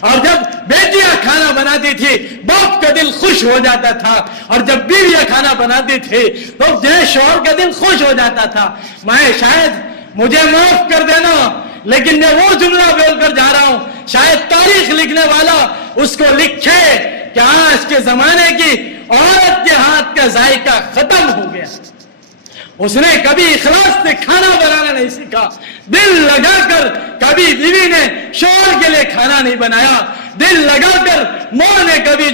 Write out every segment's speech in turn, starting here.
اور جب بیٹیاں کھانا بناتی تھی باپ کا دل خوش ہو جاتا تھا، اور جب بیویاں کھانا بناتی تھی تو شوہر کا دل خوش ہو جاتا تھا۔ میں شاید مجھے معاف کر دینا، لیکن میں وہ جملہ بول کر جا رہا ہوں، شاید تاریخ لکھنے والا اس کو لکھے کہ آج کے زمانے کی عورت کے ہاتھ کا ذائقہ ختم ہو گیا۔ اس نے کبھی اخلاص سے کھانا بنانا نہیں سیکھا، دل لگا کر کبھی بیوی نے شوہر کے لیے کھانا نہیں بنایا، دل لگا کر ماں نے کبھی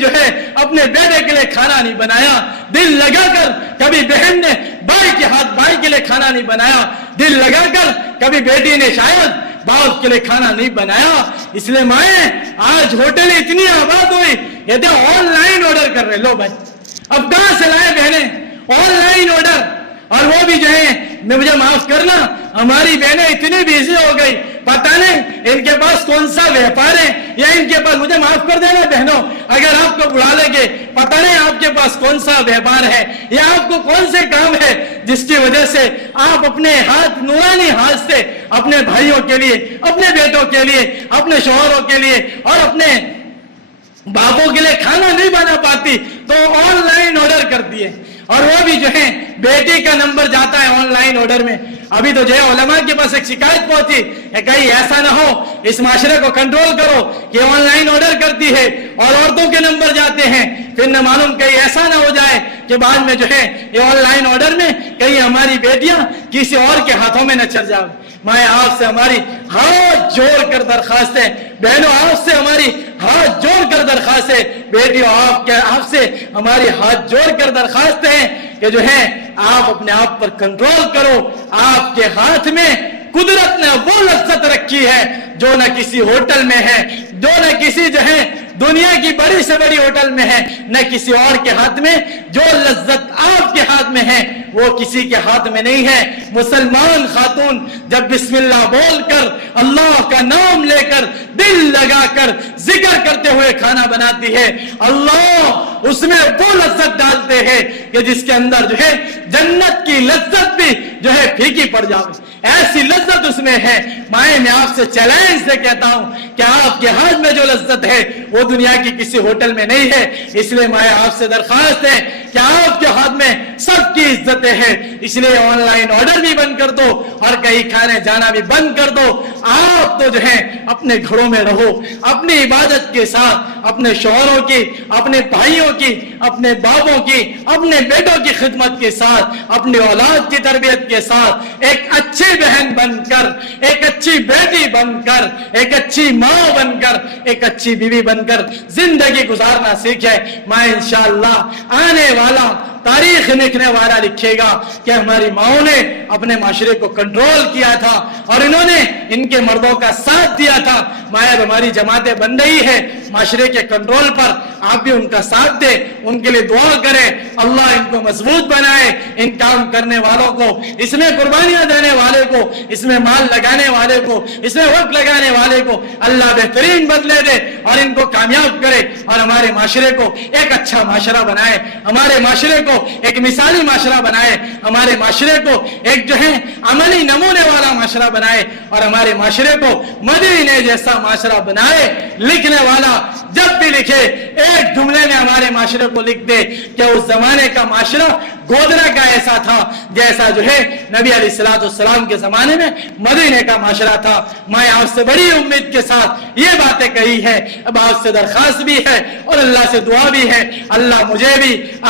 اپنے بیٹے کے لیے کھانا نہیں بنایا، دل لگا کر کبھی بہن نے بھائی کے ہاتھ بھائی کے لیے کھانا نہیں بنایا، دل لگا کر کبھی بیٹی نے شاید باپ کے لیے کھانا نہیں بنایا۔ اس لیے مائیں آج ہوٹل اتنی آباد ہوئی، یہ تو آن لائن آرڈر کر رہے، لو بھائی اب کہاں سے لائے بہنیں آن لائن آرڈر، اور وہ بھی مجھے معاف کرنا ہماری بہنیں اتنی بیزی ہو گئی، پتہ نہیں ان کے پاس کون سا ویپار ہے، یا ان کے پاس، مجھے معاف کر دینا بہنوں اگر آپ کو بڑھا لیں گے، پتہ نہیں آپ کے پاس کون سا ویپار ہے یا آپ کو کون سے کام ہے جس کی وجہ سے آپ اپنے ہاتھ نورانی ہاتھ سے اپنے بھائیوں کے لیے، اپنے بیٹوں کے لیے، اپنے شوہروں کے لیے اور اپنے باپوں کے لیے کھانا نہیں بنا پاتی، تو آن لائن آرڈر کر دیے، اور وہ بھی بیٹی کا نمبر جاتا ہے آن لائن آرڈر میں۔ ابھی تو علماء کے پاس ایک شکایت پہنچی کہ کہیں ایسا نہ ہو، اس معاشرے کو کنٹرول کرو کہ آن لائن آرڈر کرتی ہے اور عورتوں کے نمبر جاتے ہیں، پھر نہ معلوم کہیں ایسا نہ ہو جائے کہ بعد میں یہ آن لائن آرڈر میں کہیں ہماری بیٹیاں کسی اور کے ہاتھوں میں نہ چل جائے۔ میں آپ سے ہماری ہاتھ جوڑ کر درخواست ہے بہنوں، آپ سے ہماری ہاتھ جوڑ کر درخواست ہے بیٹیوں، آپ سے ہماری ہاتھ جوڑ کر درخواست ہے کہ آپ اپنے آپ پر کنٹرول کرو۔ آپ کے ہاتھ میں قدرت نے وہ لذت رکھی ہے جو نہ کسی ہوٹل میں ہے، جو نہ کسی دنیا کی بڑی سے بڑی ہوٹل میں ہے، نہ کسی اور کے ہاتھ میں۔ جو لذت آپ کے ہاتھ میں ہے وہ کسی کے ہاتھ میں نہیں ہے۔ مسلمان خاتون جب بسم اللہ بول کر، اللہ کا نام لے کر، دل لگا کر، ذکر کرتے ہوئے کھانا بناتی ہے، اللہ اس میں وہ لذت ڈالتے ہیں کہ جس کے اندر جنت کی لذت بھی پھیکی پڑ جائے، ایسی لذت اس میں ہے۔ میں آپ سے چیلنج سے کہتا ہوں کہ آپ کے ہاتھ میں جو لذت ہے وہ دنیا کی کسی ہوٹل میں نہیں ہے۔ اس لیے میں آپ سے درخواست ہے کہ آپ کے ہاتھ میں سب کی عزتیں ہیں، اس لیے آن لائن آرڈر بھی بند کر دو اور کہیں کھانے جانا بھی بند کر دو۔ آپ تو اپنے گھروں میں رہو، اپنی عبادت کے ساتھ، اپنے شوہروں کی، اپنے بھائیوں کی، اپنے باپوں کی، اپنے بیٹوں کی خدمت کے ساتھ، اپنی اولاد کی تربیت کے ساتھ ایک اچھی بہن بن کر، ایک اچھی بیٹی بن کر، ایک اچھی ماں بن کر، ایک اچھی بیوی بن کر زندگی گزارنا سیکھے۔ میں انشاءاللہ آنے والا تاریخ لکھنے والا لکھے گا کہ ہماری ماؤں نے اپنے معاشرے کو کنٹرول کیا تھا اور انہوں نے ان کے مردوں کا ساتھ دیا تھا۔ اب ہماری جماعتیں بن رہی ہے معاشرے کے کنٹرول پر، آپ بھی ان کا ساتھ دیں، ان کے لیے دعا کریں، اللہ ان کو مضبوط بنائے، ان کام کرنے والوں کو، اس میں قربانیاں دینے والے کو، اس میں مال لگانے والے کو، اس میں وقت لگانے والے کو اللہ بہترین بدلے دے اور ان کو کامیاب کرے، اور ہمارے معاشرے کو ایک اچھا معاشرہ بنائے، ہمارے معاشرے کو ایک مثالی معاشرہ بنائے، ہمارے معاشرے کو ایک عملی نمونے والا معاشرہ بنائے، اور ہمارے معاشرے کو مدینے جیسا معاشرہ بنائے۔ لکھنے والا جب بھی لکھے ایک جملے میں ہمارے معاشرے کو لکھ دے کہ اس زمانے کا معاشرہ گودرا کا ایسا تھا جیسا نبی علیہ السلام کے زمانے میں مدینے کا معاشرہ تھا۔ میں آپ سے بڑی امید کے ساتھ یہ باتیں کہی ہے، اب آپ سے درخواست بھی ہے اور اللہ سے دعا بھی ہے، اللہ مجھے بھی